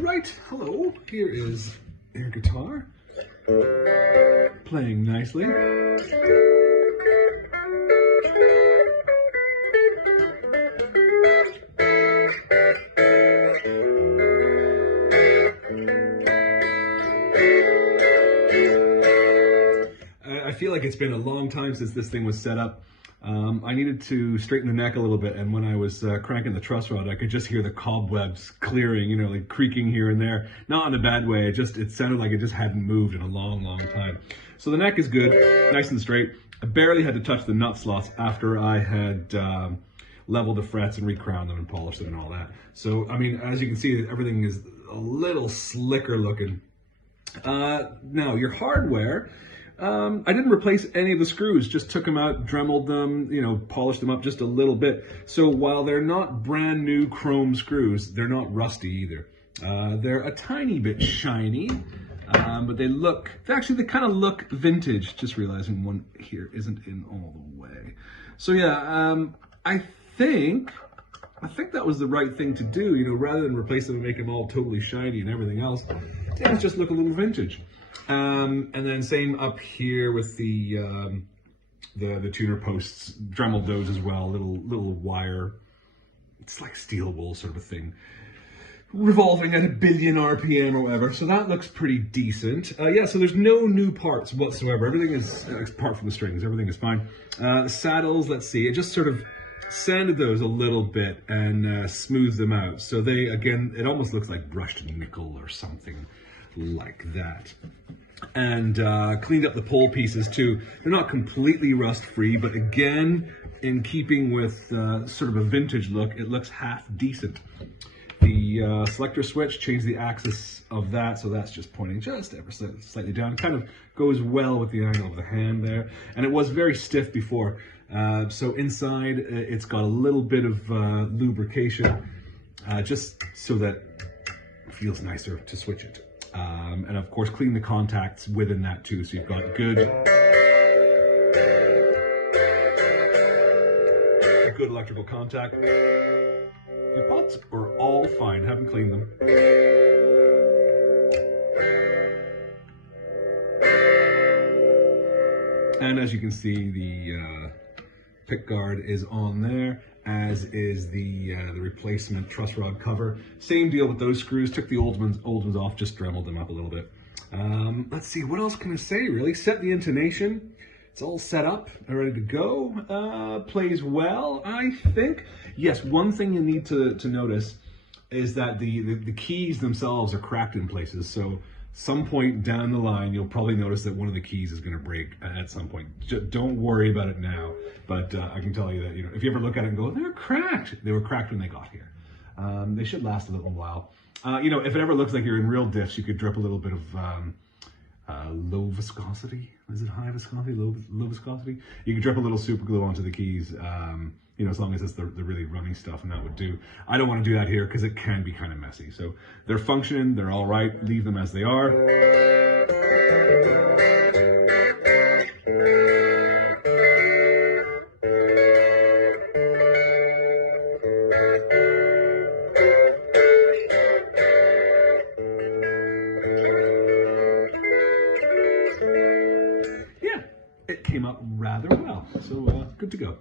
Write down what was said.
Right, hello, here is your guitar, playing nicely. I feel like it's been a long time since this thing was set up. I needed to straighten the neck a little bit, and when I was cranking the truss rod, I could just hear the cobwebs clearing, you know, like creaking here and there. Not in a bad way, it sounded like it just hadn't moved in a long, long time. So the neck is good, nice and straight. I barely had to touch the nut slots after I had leveled the frets and recrowned them and polished them and all that. So, I mean, as you can see, everything is a little slicker looking. Now, your hardware, I didn't replace any of the screws, just took them out, dremeled them, you know, polished them up just a little bit. So while they're not brand new chrome screws, they're not rusty either. They're a tiny bit shiny, but they kind of look vintage, just realizing one here isn't in all the way. So yeah, I think that was the right thing to do, you know, rather than replace them and make them all totally shiny and everything else. They just look a little vintage. And then same up here with the tuner posts, dremeled those as well, little wire. It's like steel wool sort of a thing, revolving at 1 billion RPM or whatever. So that looks pretty decent. Yeah, so there's no new parts whatsoever. Everything is, apart from the strings, everything is fine. The saddles, let's see, it just sort of sanded those a little bit and smoothed them out. So they, again, it almost looks like brushed nickel or something like that. And cleaned up the pole pieces too. They're not completely rust free, but again, in keeping with sort of a vintage look, it looks half decent. The selector switch, changed the axis of that, so that's just pointing just ever so slightly down. It kind of goes well with the angle of the hand there. And it was very stiff before. So inside, it's got a little bit of lubrication, just so that it feels nicer to switch it. And of course, clean the contacts within that too. So you've got good electrical contact. Your pots are all fine. Haven't cleaned them. And as you can see, the pick guard is on there, as is the replacement truss rod cover. Same deal with those screws. Took the old ones off, just dremeled them up a little bit. Let's see, what else can I say really? Set the intonation. It's all set up and ready to go. Plays well, I think. Yes, one thing you need to notice is that the keys themselves are cracked in places. So some point down the line, you'll probably notice that one of the keys is going to break at some point. Don't worry about it now, but I can tell you that, you know, if you ever look at it and go, they're cracked, they were cracked when they got here. They should last a little while. You know, if it ever looks like you're in real diffs, you could drip a little bit of low viscosity. Is it high viscosity? Low viscosity? You could drip a little super glue onto the keys, you know, as long as it's the really runny stuff, and that would do. I don't want to do that here because it can be kind of messy. So they're functioning, they're all right, leave them as they are. Yeah, it came up rather well, so good to go.